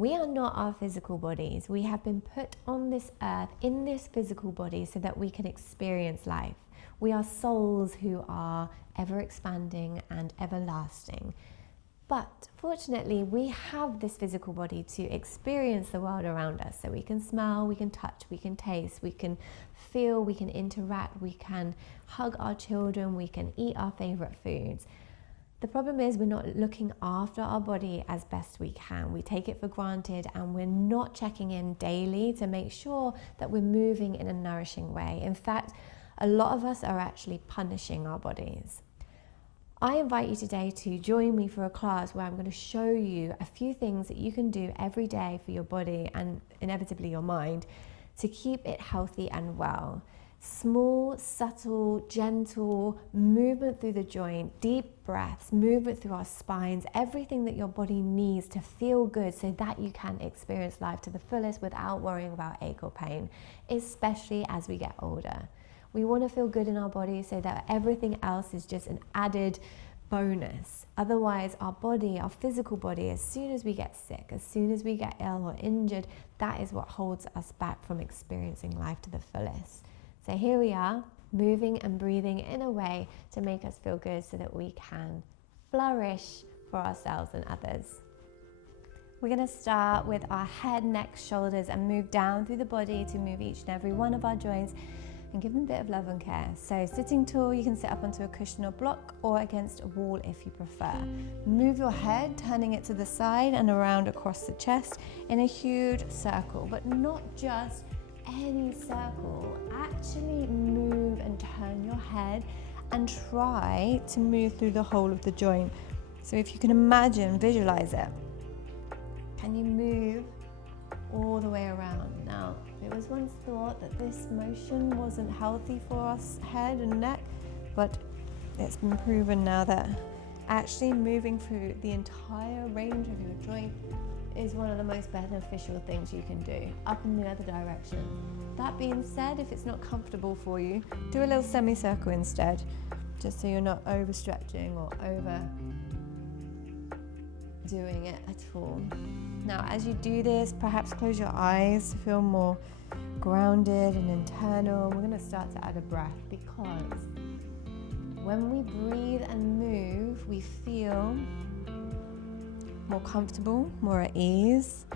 We are not our physical bodies. We have been put on this earth in this physical body so that we can experience life. We are souls who are ever expanding and everlasting. But fortunately, we have this physical body to experience the world around us. So we can smell, we can touch, we can taste, we can feel, we can interact, we can hug our children, we can eat our favorite foods. The problem is we're not looking after our body as best we can. We take it for granted and we're not checking in daily to make sure that we're moving in a nourishing way. In fact, a lot of us are actually punishing our bodies. I invite you today to join me for a class where I'm going to show you a few things that you can do every day for your body and inevitably your mind to keep it healthy and well. Small, subtle, gentle movement through the joint, deep breaths, movement through our spines, everything that your body needs to feel good so that you can experience life to the fullest without worrying about ache or pain, especially as we get older. We want to feel good in our body so that everything else is just an added bonus. Otherwise, our body, our physical body, as soon as we get sick, as soon as we get ill or injured, that is what holds us back from experiencing life to the fullest. So here we are, moving and breathing in a way to make us feel good so that we can flourish for ourselves and others. We're going to start with our head, neck, shoulders and move down through the body to move each and every one of our joints and give them a bit of love and care. So sitting tall, you can sit up onto a cushion or block or against a wall if you prefer. Move your head, turning it to the side and around across the chest in a huge circle, but not just any circle. Actually move and turn your head and try to move through the whole of the joint. So if you can imagine, visualize it. Can you move all the way around? Now, it was once thought that this motion wasn't healthy for us, head and neck, but it's been proven now that actually moving through the entire range of your joint is one of the most beneficial things you can do, up in the other direction. That being said, if it's not comfortable for you, do a little semicircle instead, just so you're not overstretching or overdoing it at all. Now, as you do this, perhaps close your eyes to feel more grounded and internal. We're going to start to add a breath because when we breathe and move, we feel more comfortable, more at ease,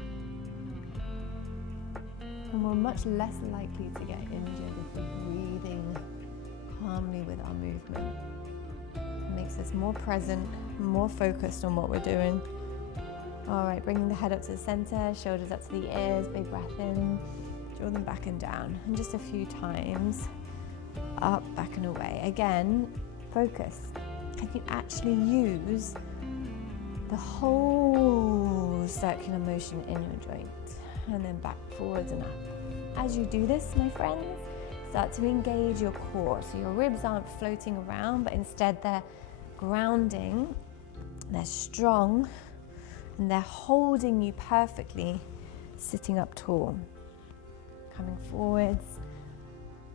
and we're much less likely to get injured if we're breathing calmly with our movement. It makes us more present, more focused on what we're doing. All right, bringing the head up to the center, shoulders up to the ears, big breath in, draw them back and down, and just a few times, up, back and away. Again, focus. Can you actually use the whole circular motion in your joint? And then back, forwards and up. As you do this, my friends, start to engage your core. So your ribs aren't floating around, but instead they're grounding, they're strong, and they're holding you perfectly sitting up tall. Coming forwards,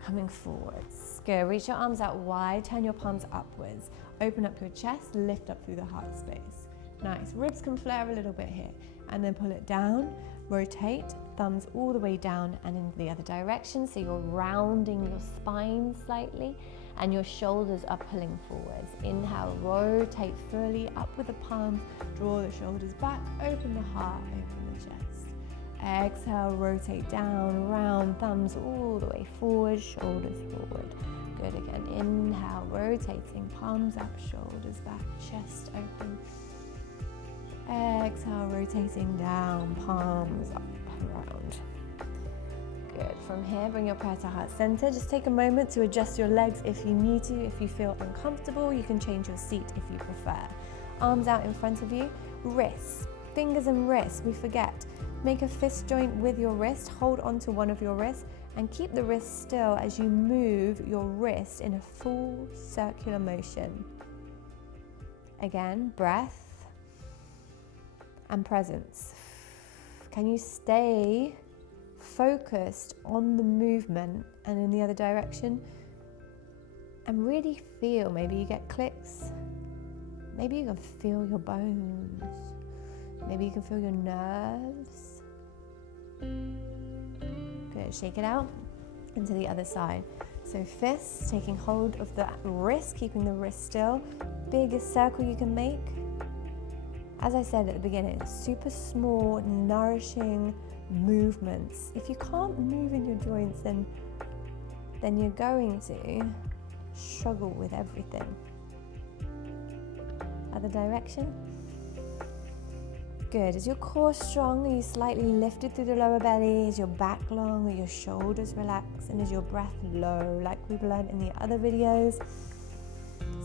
coming forwards. Good, reach your arms out wide, turn your palms upwards. Open up your chest, lift up through the heart space. Nice, ribs can flare a little bit here. And then pull it down, rotate, thumbs all the way down and in the other direction. So you're rounding your spine slightly and your shoulders are pulling forwards. Inhale, rotate fully up with the palms, draw the shoulders back, open the heart, open the chest. Exhale, rotate down, round, thumbs all the way forward, shoulders forward. Good, again, inhale, rotating, palms up, shoulders back, chest open. Exhale, rotating down, palms up and round. Good. From here, bring your prayer to heart center. Just take a moment to adjust your legs if you need to. If you feel uncomfortable, you can change your seat if you prefer. Arms out in front of you. Wrists, fingers and wrists, we forget. Make a fist joint with your wrist. Hold onto one of your wrists and keep the wrist still as you move your wrist in a full circular motion. Again, breath and presence. Can you stay focused on the movement and in the other direction and really feel? Maybe you get clicks, maybe you can feel your bones, Maybe you can feel your nerves. Good, shake it out into the other side. So fists, taking hold of the wrist, keeping the wrist still. Biggest circle you can make. As I said at the beginning, super small, nourishing movements. If you can't move in your joints, then you're going to struggle with everything. Other direction. Good. Is your core strong? Are you slightly lifted through the lower belly? Is your back long? Are your shoulders relaxed? And is your breath low, like we've learned in the other videos?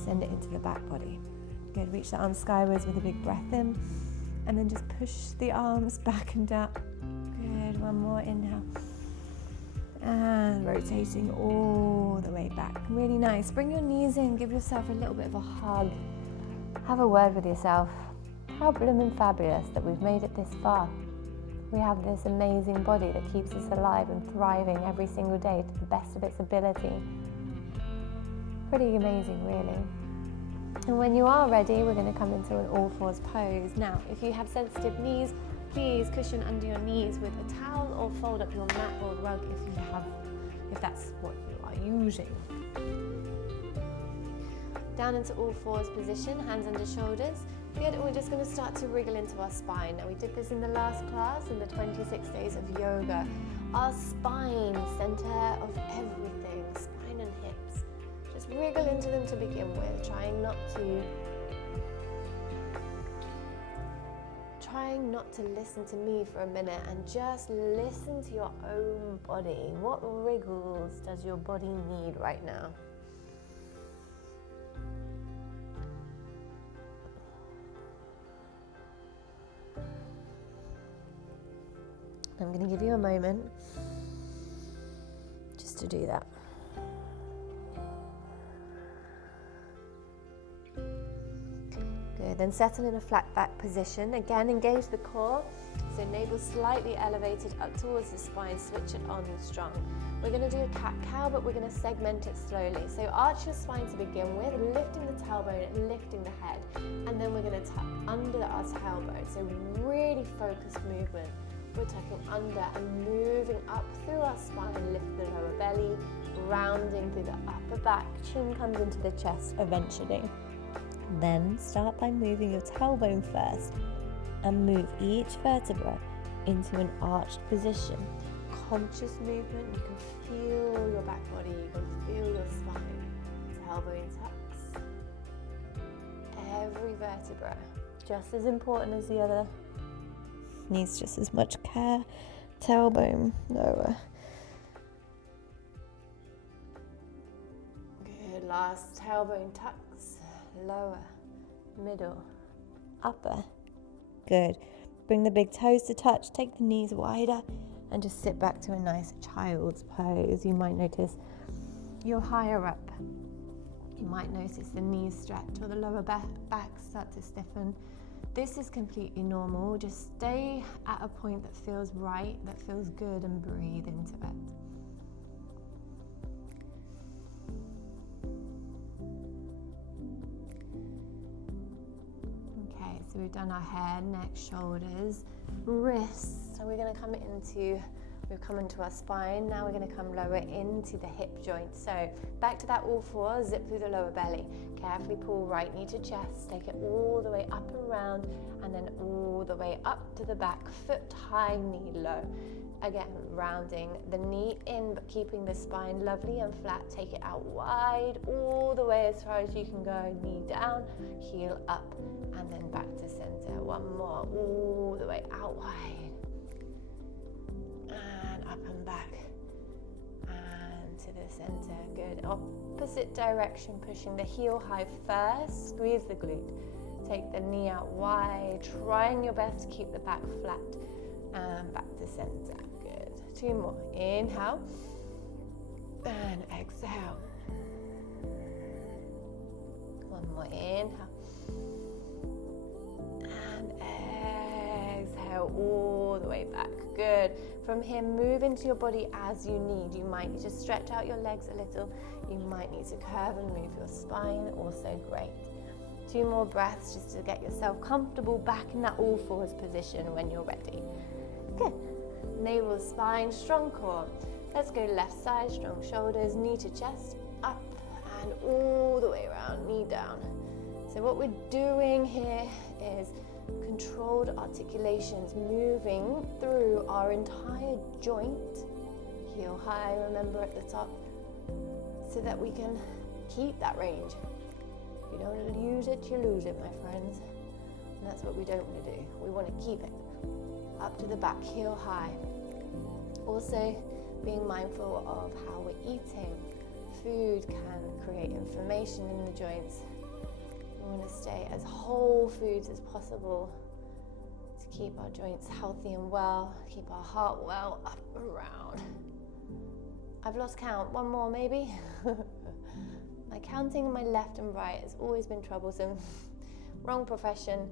Send it into the back body. Good. Reach the arms skywards with a big breath in. And then just push the arms back and down. Good. One more. Inhale. And rotating all the way back. Really nice. Bring your knees in. Give yourself a little bit of a hug. Have a word with yourself. How blooming fabulous that we've made it this far. We have this amazing body that keeps us alive and thriving every single day to the best of its ability. Pretty amazing, really. And when you are ready, we're going to come into an all fours pose. Now, if you have sensitive knees, please cushion under your knees with a towel or fold up your mat or rug if that's what you are using. Down into all fours position, hands under shoulders. Good, and we're just going to start to wriggle into our spine. Now we did this in the last class, in the 26 days of yoga. Our spine, center of everything, spine and hips. Just wriggle into them to begin with, trying not to listen to me for a minute and just listen to your own body. What wriggles does your body need right now? I'm going to give you a moment just to do that. Good, then settle in a flat back position. Again, engage the core. So navel slightly elevated up towards the spine, switch it on strong. We're going to do a cat-cow, but we're going to segment it slowly. So arch your spine to begin with, lifting the tailbone, lifting the head. And then we're going to tuck under our tailbone. So really focused movement. We're tucking under and moving up through our spine, lift the lower belly, rounding through the upper back, chin comes into the chest eventually. Then start by moving your tailbone first and move each vertebra into an arched position. Conscious movement, you can feel your back body, you can feel your spine. Tailbone tucks. Every vertebra, just as important as the other. Needs just as much care. Tailbone lower. Good, last tailbone tucks, lower, middle, upper. Good. Bring the big toes to touch, take the knees wider and just sit back to a nice child's pose. You might notice you're higher up. You might notice the knees stretch or the lower back start to stiffen. This is completely normal. Just stay at a point that feels right, that feels good, and breathe into it. Okay, so we've done our head, neck, shoulders, wrists. So we're going to come into, we've come into our spine. Now we're going to come lower into the hip joint. So back to that all fours, zip through the lower belly. Carefully pull right knee to chest, take it all the way up and round, and then all the way up to the back, foot high, knee low. Again, rounding the knee in, but keeping the spine lovely and flat. Take it out wide, all the way as far as you can go. Knee down, heel up, and then back to center. One more, all the way out wide. And up and back. And to the center, good. Opposite direction, pushing the heel high first, squeeze the glute. Take the knee out wide, trying your best to keep the back flat, and back to center, good. Two more, inhale, and exhale. One more, inhale, and exhale, all the way back, good. From here, move into your body as you need. You might need to stretch out your legs a little. You might need to curve and move your spine, also great. 2 more breaths just to get yourself comfortable back in that all fours position when you're ready. Good. Navel, spine, strong core. Let's go left side, strong shoulders, knee to chest, up and all the way around, knee down. So what we're doing here is controlled articulations, moving through our entire joint, heel high, remember at the top, so that we can keep that range. If you don't use it, you lose it, my friends. And that's what we don't want to do. We want to keep it up to the back, heel high. Also, being mindful of how we're eating. Food can create inflammation in the joints. We want to stay as whole foods as possible to keep our joints healthy and well, keep our heart well, up and around. I've lost count. 1 more maybe. My counting on my left and right has always been troublesome. Wrong profession.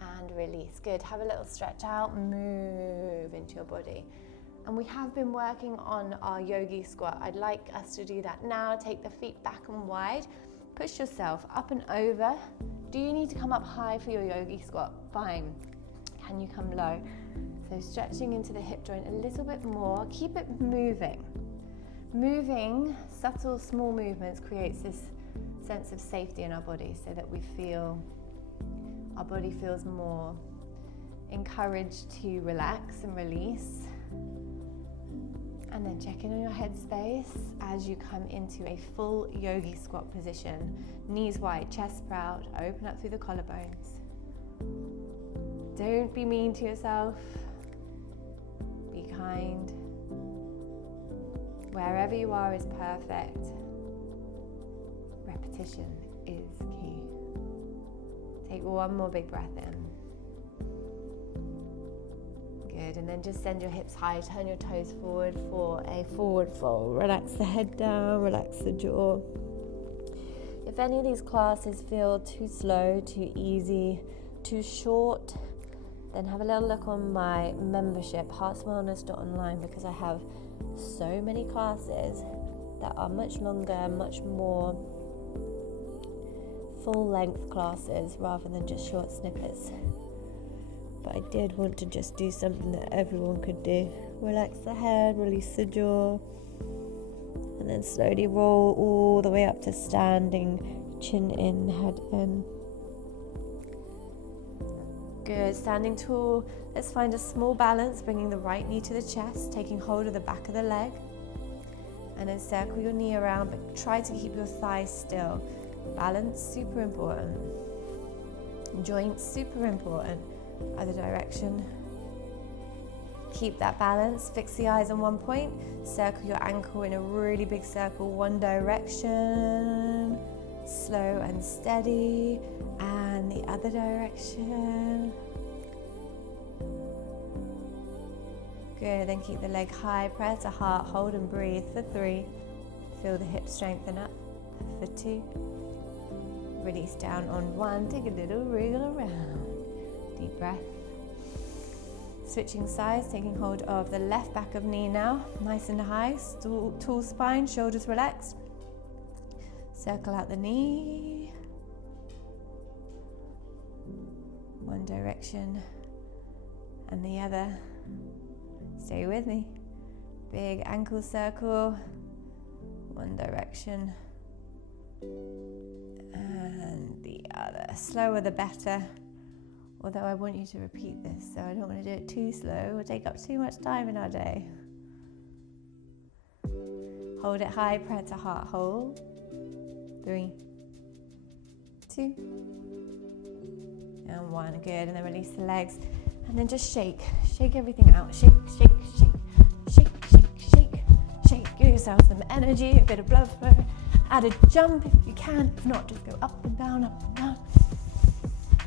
And release. Good. Have a little stretch out, move into your body. And we have been working on our yogi squat. I'd like us to do that now. Take the feet back and wide. Push yourself up and over. Do you need to come up high for your yogi squat? Fine. Can you come low? So stretching into the hip joint a little bit more. Keep it moving. Moving, subtle, small movements creates this sense of safety in our body so that we feel, our body feels more encouraged to relax and release. And then check in on your headspace as you come into a full yogi squat position. Knees wide, chest proud, open up through the collarbones. Don't be mean to yourself. Be kind. Wherever you are is perfect. Repetition is key. Take 1 more big breath in. Good, and then just send your hips high, turn your toes forward for a forward fold. Relax the head down, relax the jaw. If any of these classes feel too slow, too easy, too short, then have a little look on my membership, heartswellness.online, because I have so many classes that are much longer, much more full-length classes rather than just short snippets. But I did want to just do something that everyone could do. Relax the head, release the jaw, and then slowly roll all the way up to standing, chin in, head in. Good, standing tall. Let's find a small balance, bringing the right knee to the chest, taking hold of the back of the leg, and then circle your knee around, but try to keep your thighs still. Balance, super important. Joints, super important. Other direction. Keep that balance, fix the eyes on one point, circle your ankle in a really big circle, one direction, slow and steady, and the other direction. Good, then keep the leg high, press the heart, hold and breathe for 3. Feel the hips strengthen up for 2. Release down on 1, take a little wriggle around. Deep breath. Switching sides, taking hold of the left back of knee now, nice and high, tall spine, shoulders relaxed. Circle out the knee. One direction and the other. Stay with me. Big ankle circle, one direction and the other. Slower the better. Although I want you to repeat this, so I don't want to do it too slow. It will take up too much time in our day. Hold it high, press to heart, hold. 3, 2, and 1. Good, and then release the legs. And then just shake everything out. Shake, shake, shake, shake, shake, shake, shake. Give yourself some energy, a bit of blood flow. Add a jump if you can. If not, just go up and down, up and down.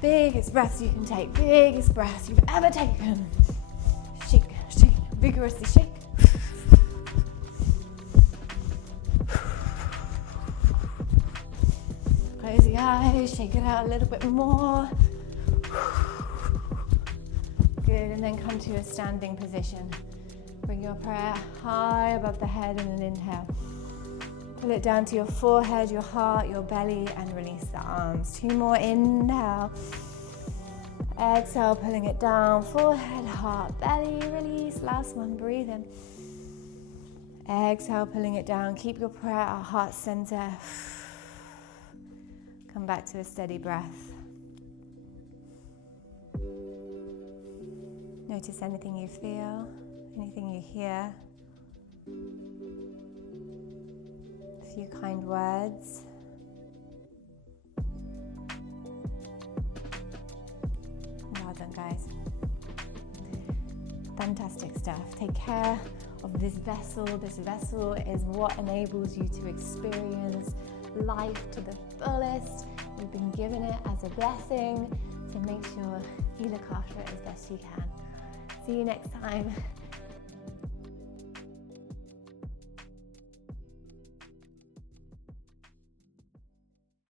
Biggest breaths you can take, biggest breaths you've ever taken. Shake, shake, vigorously shake. Close the eyes, shake it out a little bit more. Good, and then come to a standing position. Bring your prayer high above the head in an inhale. Pull it down to your forehead, your heart, your belly, and release the arms. 2 more, inhale. Exhale, pulling it down, forehead, heart, belly, release. Last one, breathe in. Exhale, pulling it down. Keep your prayer at heart center. Come back to a steady breath. Notice anything you feel, anything you hear. A few kind words. Well done, guys. Fantastic stuff. Take care of this vessel. This vessel is what enables you to experience life to the fullest. You've been given it as a blessing, so make sure you look after it as best you can. See you next time.